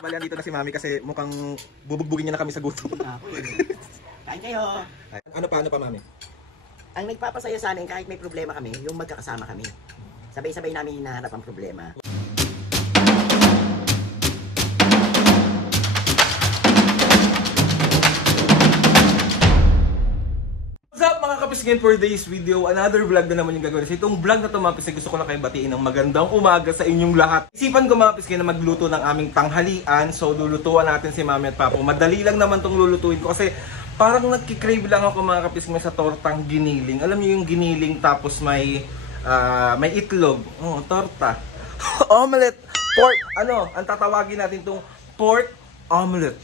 Bali, andito na si Mami kasi mukhang bubugbugin niya na kami sa gutom. Kain kayo. Ano pa, Mami? Ang nagpapasaya sa amin kahit may problema kami, yung magkakasama kami. Sabay-sabay namin hinaharap ang problema. What's up mga kapisngin, for today's video, another vlog na naman yung gagawin. So itong vlog na ito mga pisngin, gusto ko lang kayo batiin ng magandang umaga sa inyong lahat. Isipan ko mga pisngin na magluto ng aming tanghalian. So lulutuan natin si Mami at Papo. Madali lang naman itong lulutuin ko kasi parang nagkikrave lang ako mga kapisngin sa tortang giniling. Alam niyo yung giniling tapos may itlog. Oh, torta. Omelette. Pork. Ano? Ang tatawagin natin itong pork omelette.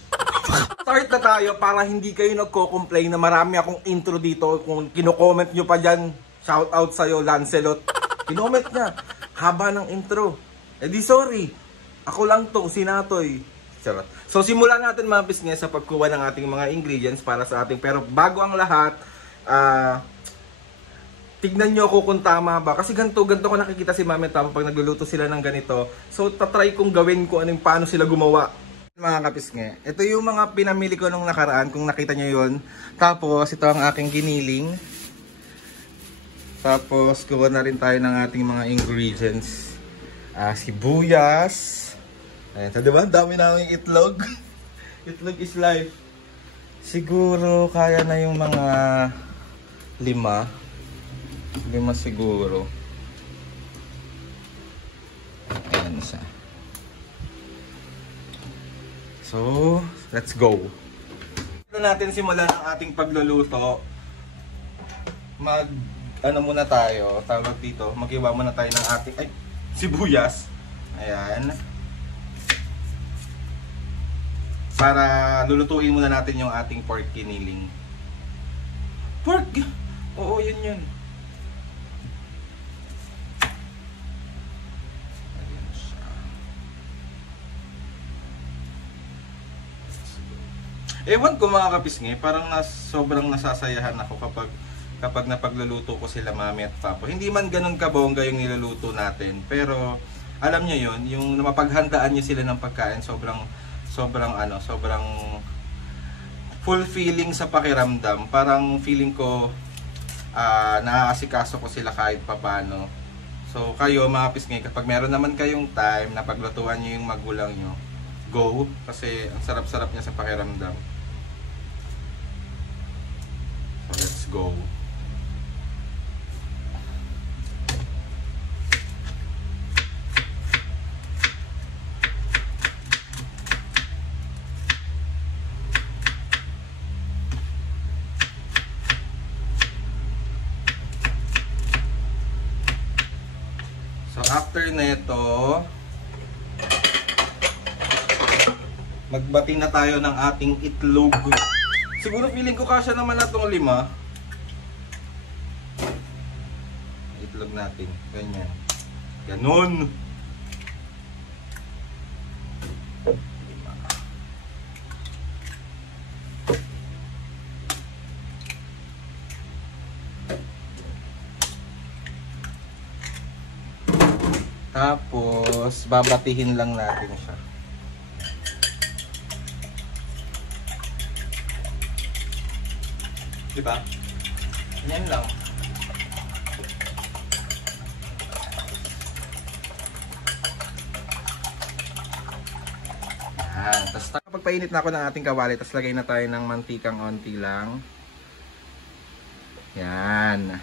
Start na tayo para hindi kayo nagko-complain na marami akong intro dito. Kung kino-comment nyo pa dyan, shout out sa'yo, Lancelot. Kino-comment niya, haba ng intro. Eh di sorry, ako lang to, si Natoy. Charot. So simulan natin mga pisngi sa pagkuha ng ating mga ingredients para sa ating. Pero bago ang lahat, tignan nyo ako kung tama ba. Kasi ganito ko nakikita si Mami at Papo pag nagluluto sila ng ganito. So tatry kong gawin ko anong paano sila gumawa. Mga kapisngi, ito yung mga pinamili ko nung nakaraan, kung nakita nyo yun. Tapos ito ang aking giniling. Tapos kuha na rin tayo ng ating mga ingredients. Sibuyas. Ayan, so diba? Dami na yung itlog. Itlog is life. Siguro kaya na yung mga 5 siguro. Ayan siya. So, let's go. Ito natin simulan ang ating pagluluto. Muna tayo, tawag dito, mag-iwa muna tayo ng ating, sibuyas. Ayan. Para lulutuin muna natin yung ating pork giniling. Pork? Oo, yun. Ewan ko mga kapisngi, parang sobrang nasasayahan ako kapag napagluluto ko sila Mami at Papo. Hindi man ganun kabongga yung niluluto natin, pero alam niyo yon, yung mapaghandaan niyo sila ng pagkain, sobrang fulfilling sa pakiramdam. Parang feeling ko naaasikaso ko sila kahit papano. So kayo mga kapisngi, kapag meron naman kayong time na paglutuan niyo yung magulang niyo, go, kasi ang sarap-sarap niya sa pakiramdam. So let's go. So after neto, magbati na tayo ng ating itlog. Siguro feeling ko kasya naman na itong 5. Itlog natin. Ganyan. Ganon. Tapos, babatihin lang natin siya. Diba? Yan lang. Yan. Tapos pagpainit na ako ng ating kawali, tapos lagay na tayo ng mantikang onti lang. Yan.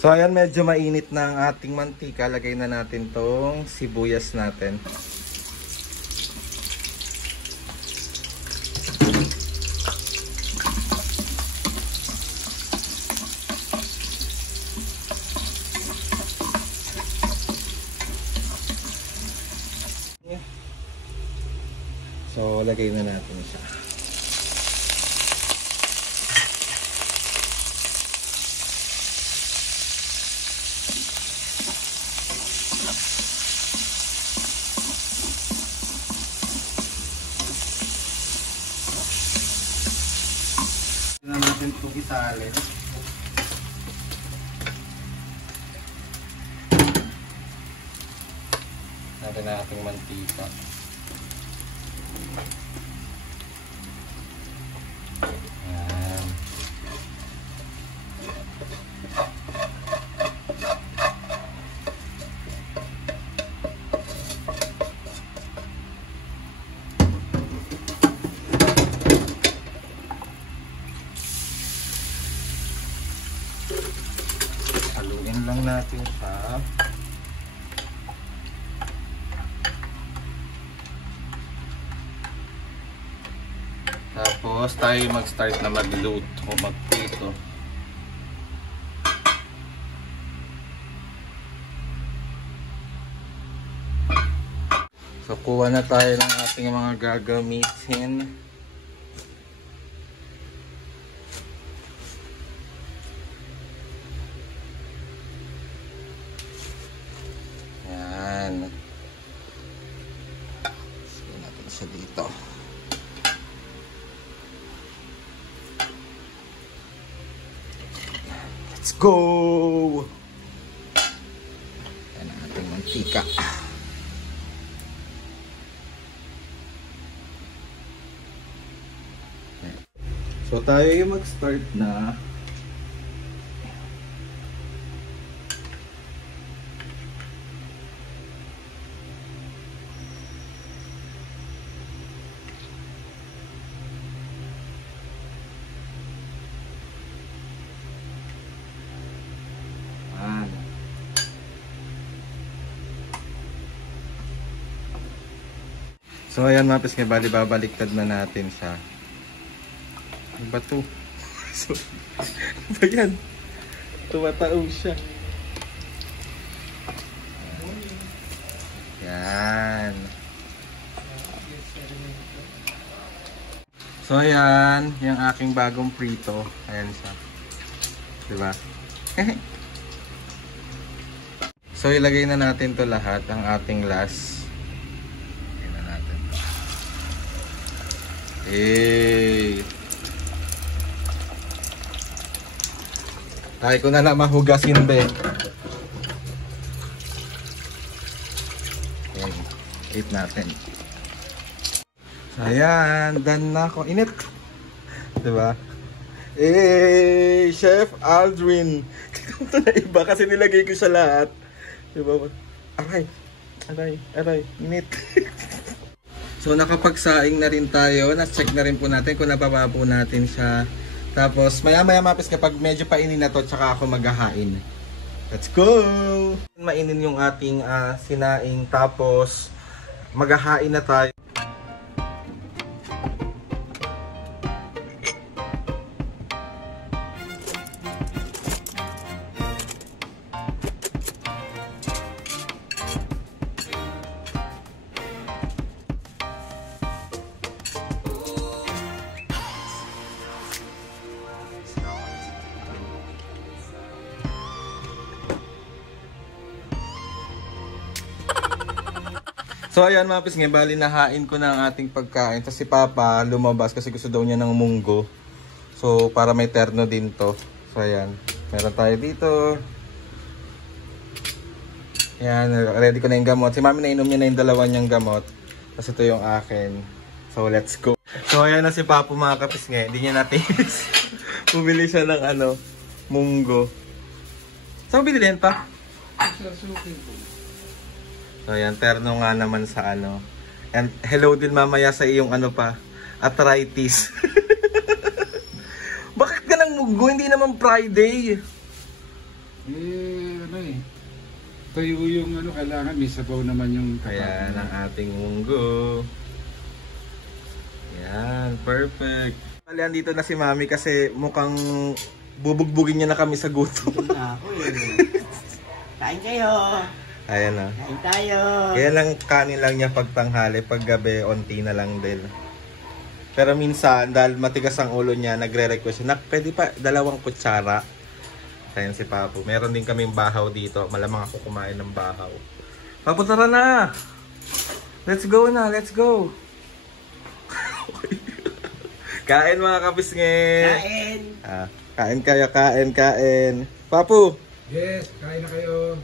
So ayan, medyo mainit na ang ating mantika. Lagay na natin tong sibuyas natin. So, lagay na natin siya. Na natin ito isalin. Natin na ating mantika. Yan. Haluin lang natin siya. Tapos tayo mag-start na mag-load o mag-prito. So kuha na tayo ng ating mga gagamitin. Yan. Sige natin siya dito. Let's go! Yan ang ating mantika. So tayo yung mag-start na. So ayan mga piske, bali babaliktad na natin siya. Ano ba ito? So, ano ba yan? Tumataob siya. Yan. So ayan, yung aking bagong prito. Ayan siya. Diba? So ilagay na natin to lahat, ang ating last. Eh, tayo ko na lang mahugasin be. Okay, eat natin. So, ayan, done na ako. Init. Diba? Eh, Chef Aldrin. Ito na iba kasi nilagay ko sa lahat. Diba? Aray, aray, aray, init. So nakapagsaing na rin tayo, na-check na rin po natin kung nababa po natin siya. Tapos maya-maya mapis kapag medyo painin na to, tsaka ako maghahain. Let's go! Mainin yung ating sinaing, tapos maghahain na tayo. So ayan mga pisngi, bali nahain ko na ang ating pagkain. Tapos si Papa lumabas kasi gusto daw niya ng munggo. So para may terno din to. So ayan, meron tayo dito. Ayan, ready ko na yung gamot. Si Mami nainom niya na yung dalawa niyang gamot. Tapos ito yung akin. So let's go. So ayan na si Papa mga kapisngi, hindi niya natiis. Bumili siya ng munggo. Saan mo binili yan pa? So ayan, terno nga naman sa And hello din mamaya sa iyong arthritis. Bakit ka nang munggo? Hindi naman Friday. Tayo yung kailangan, may sabaw naman yung ayan ang ating munggo. Ayan, perfect. Ayan, dito na si Mami kasi mukhang bubugbugin niya na kami sa gutom. Kain kayo! Ayan na. Kain tayo! Kaya lang kanin lang niya pag tanghali, pag gabi, onti na lang din. Pero minsan, dahil matigas ang ulo niya, nagre-request siya, pwede pa 2 kutsara. Ayan si Papo. Meron din kaming bahaw dito. Malamang ako kumain ng bahaw. Papo, tara na! Let's go na, let's go! Kain mga kapisngi! Kain! Kain kayo, kain. Papo! Yes, kain na kayo.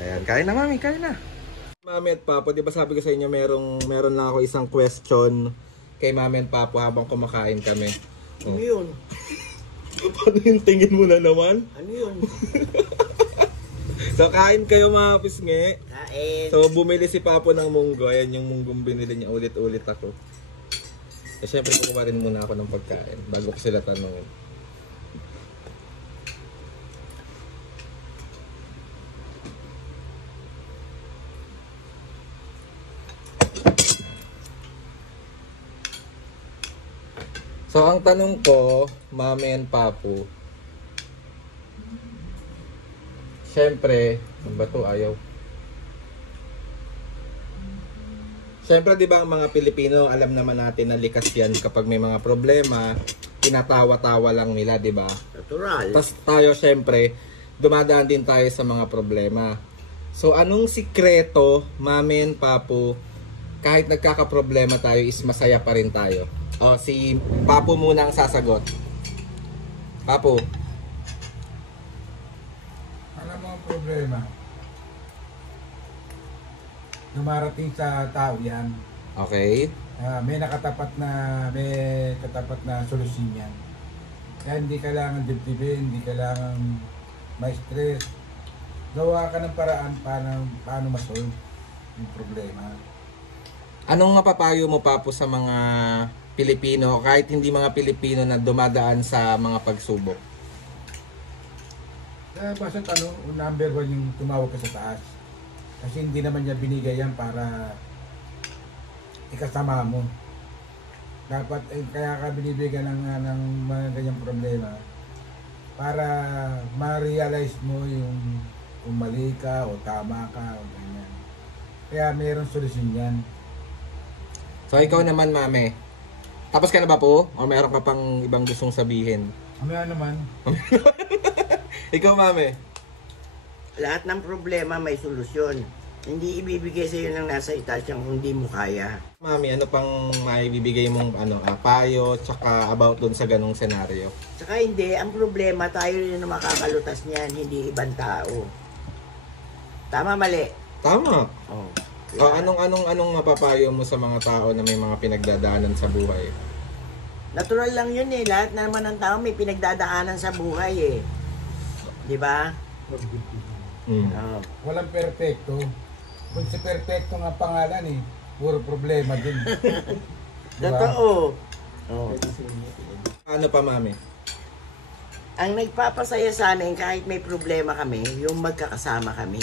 Ayan, kain na Mami, kain na. Mami at Papo, di ba sabi ko sa inyo meron lang ako isang question kay Mami at Papo habang kumakain kami. Ano yun? Ano yung tingin mo na naman? Ano yun? So kain kayo mga pisngi. Kain. So bumili si Papo ng munggo. Ayan yung munggong binili niya, ulit-ulit ako. Eh syempre kukuha rin muna ako ng pagkain bago ko sila tanongin. So ang tanong ko, Mami and Papo, syempre, ano ba to? Ayaw. Syempre, di ba ang mga Pilipino, alam naman natin na likas yan kapag may mga problema, tinatawa-tawa lang nila, di ba? Natural. Tapos tayo, syempre, dumadaan din tayo sa mga problema. So, anong sikreto, Mami and Papo, kahit nagkakaproblema tayo, is masaya pa rin tayo? O, si Papo muna ang sasagot. Papo. Alam mo ang problema. Dumarating sa tao yan. Okay. May katapat na solusyon yan. Kaya hindi kailangan dibdibin, hindi kailangan ma-stress. Gawa ka ng paraan paano ma-solve yung problema. Anong mapapayo mo, Papo, sa mga Pilipino, kahit hindi mga Pilipino na dumadaan sa mga pagsubok? Basta number one yung tumawag ka sa taas. Kasi hindi naman niya binigay yan para ikasama mo. Dapat kaya ka binibigyan ng mga ganyang problema para ma-realize mo yung kung mali ka o tama ka o ganyan. Kaya mayroong solusyon yan. So, ikaw naman, Mami. Tapos ka na ba po? O meron ka pang ibang gustong sabihin? Mamaya naman. Ikaw, Mami. Lahat ng problema may solusyon. Hindi ibibigay sa iyo ng nasa itaas yung kung di mo kaya. Mami, ano pang maibibigay mong payo tsaka about dun sa ganong senaryo? Saka hindi, ang problema tayo rin na makakalutas niyan, hindi ibang tao. Tama, mali? Tama. Oh. O, anong mapapayo mo sa mga tao na may mga pinagdadaanan sa buhay? Natural lang yun eh. Lahat naman ng tao may pinagdadaanan sa buhay eh. Di ba? Oh. Walang perfecto. Kung si perfecto nga pangalan puro problema din. Diba? Totoo. Oh. Ano pa, Mami? Ang nagpapasaya sa amin kahit may problema kami, yung magkakasama kami.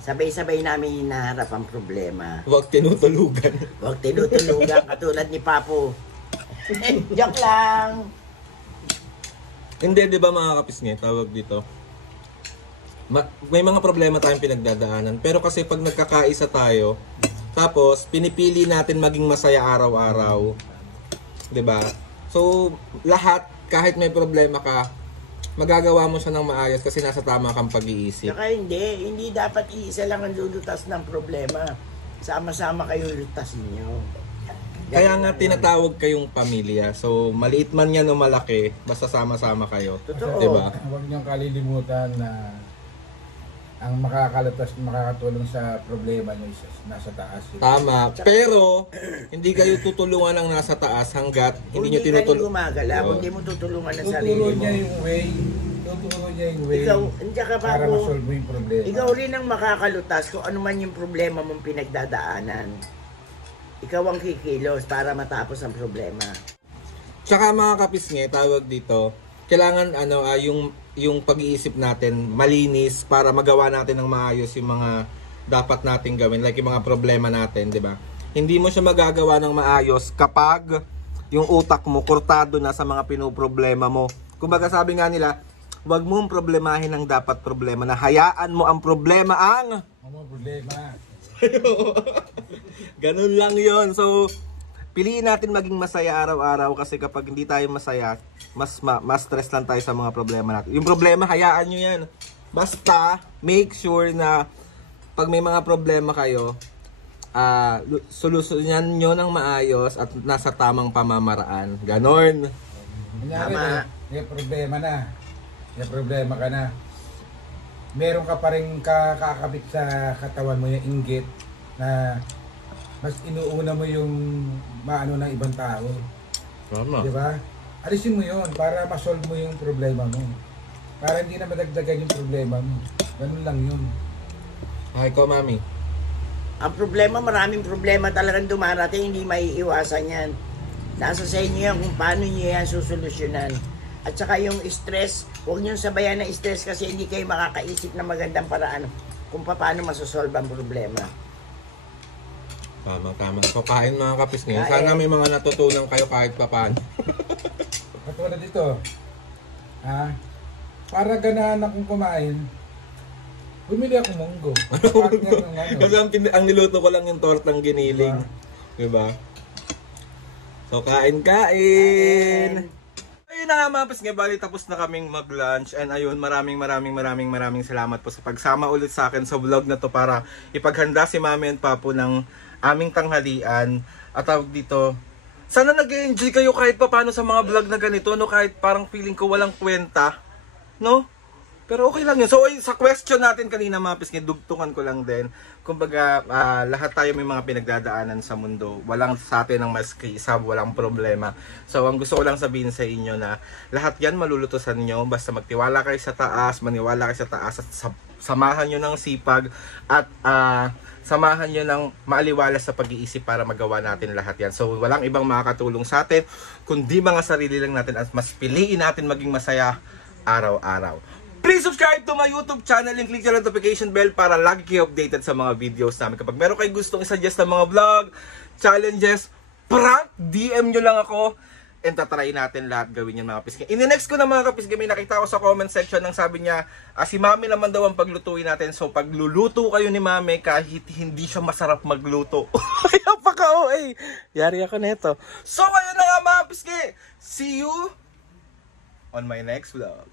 Sabay-sabay namin hinaharap ang problema. Huwag tinutulugan. Huwag tinutulugan katulad ni Papo. Joke lang. Hindi, di ba mga kapisngi, tawag dito? May mga problema tayong pinagdadaanan. Pero kasi pag nagkakaisa tayo, tapos pinipili natin maging masaya araw-araw. Di ba? So, lahat, kahit may problema ka, magagawa mo siya ng maayos kasi nasa tama kang pag-iisip. Saka hindi dapat iisa lang ang lulutas ng problema. Sama-sama kayo lutasin nyo. Kaya nga tinatawag kayong pamilya. So, maliit man yan o malaki, basta sama-sama kayo. Totoo. Diba? Huwag niyong kalilimutan na ang makakatulong sa problema niyo is nasa taas. Tama. Pero, hindi kayo tutulungan ng nasa taas hanggat hindi nyo Hindi ka rin tinutulungan. gumagala, Oo. hindi mo tutulungan ang Tuturo sarili mo. niya yung way. Tuturo niya yung way Ikaw, hindi ka para Papo, ma-solve mo yung problema. ikaw rin ang makakalutas kung ano man yung problema mong pinagdadaanan. Ikaw ang kikilos para matapos ang problema. Tsaka mga kapisngi, tawag dito, kailangan yung pag-iisip natin malinis para magawa natin ng maayos yung mga dapat nating gawin, like yung mga problema natin, di ba? Hindi mo siya magagawa ng maayos kapag yung utak mo kurtado na sa mga pinoproblema mo. Kumbaga sabi nga nila, huwag mong problemahin ang dapat problema, na hayaan mo ang problema ang Ano problema? ganun lang yon. So piliin natin maging masaya araw-araw kasi kapag hindi tayo masaya, mas stress lang tayo sa mga problema natin. Yung problema, hayaan nyo yan. Basta, make sure na pag may mga problema kayo, solusyonan nyo ng maayos at nasa tamang pamamaraan. Ganon. Kunyari, Tama. may problema na. May problema ka na. meron ka pa rin kakabit sa katawan mo yung inggit na mas inuuna mo yung maano ng ibang tao. Tama. Di ba? Alisin mo yun para ma-solve mo yung problema mo. Para hindi na madagdagan yung problema mo. Ganun lang yun. Ay ko, mami. Ang problema, maraming problema talagang dumarating, hindi maiiwasan yan. Nasa sa inyo yan kung paano nyo yan susolusyonan. At saka yung stress, huwag nyo sabayan ng stress kasi hindi kayo makakaisip ng magandang paraan kung paano masosolve ang problema. Tama. So kain mga kapisngin. Kain. Sana may mga natutunan kayo kahit papaano. Katulad dito, para ganahan akong kumain, bumili ako munggo. Partner ng ano. Kasi ang niluto ko lang yung tortang giniling. Diba? So kain. Ayun na nga mga kapisngin, bali tapos na kaming mag-lunch. And ayun, maraming salamat po sa pagsama ulit sa akin sa vlog na to para ipaghanda si Mami and Papo ng aming tanghalian. At tawag dito, sana nag-enjoy kayo kahit paano sa mga vlog na ganito, no? Kahit parang feeling ko walang kwenta, no? Pero okay lang yun. So sa question natin kanina mga kapisngin, dugtungan ko lang din. Kumbaga, lahat tayo may mga pinagdadaanan sa mundo. Walang sa atin ang mas isa, walang problema. So ang gusto ko lang sabihin sa inyo na lahat yan malulutusan nyo. Basta magtiwala kayo sa taas, maniwala kayo sa taas, at samahan nyo ng sipag at samahan nyo ng maaliwalas sa pag-iisip para magawa natin lahat yan. So walang ibang makakatulong sa atin kundi mga sarili lang natin at mas piliin natin maging masaya araw-araw. Please subscribe to my YouTube channel and click the notification bell para lagi kayo updated sa mga videos namin. Kapag meron kayo gustong isuggest ng mga vlog, challenges, prank, DM nyo lang ako and tatry natin lahat gawin yung mga kapisngin. In-next ko na mga kapisngin, may nakita ko sa comment section ng sabi niya, si Mami naman daw ang paglutuin natin. So pagluluto kayo ni Mami kahit hindi siya masarap magluto. Ay, napaka-OA. Yari ako neto. So ayun na nga mga kapisngin. See you on my next vlog.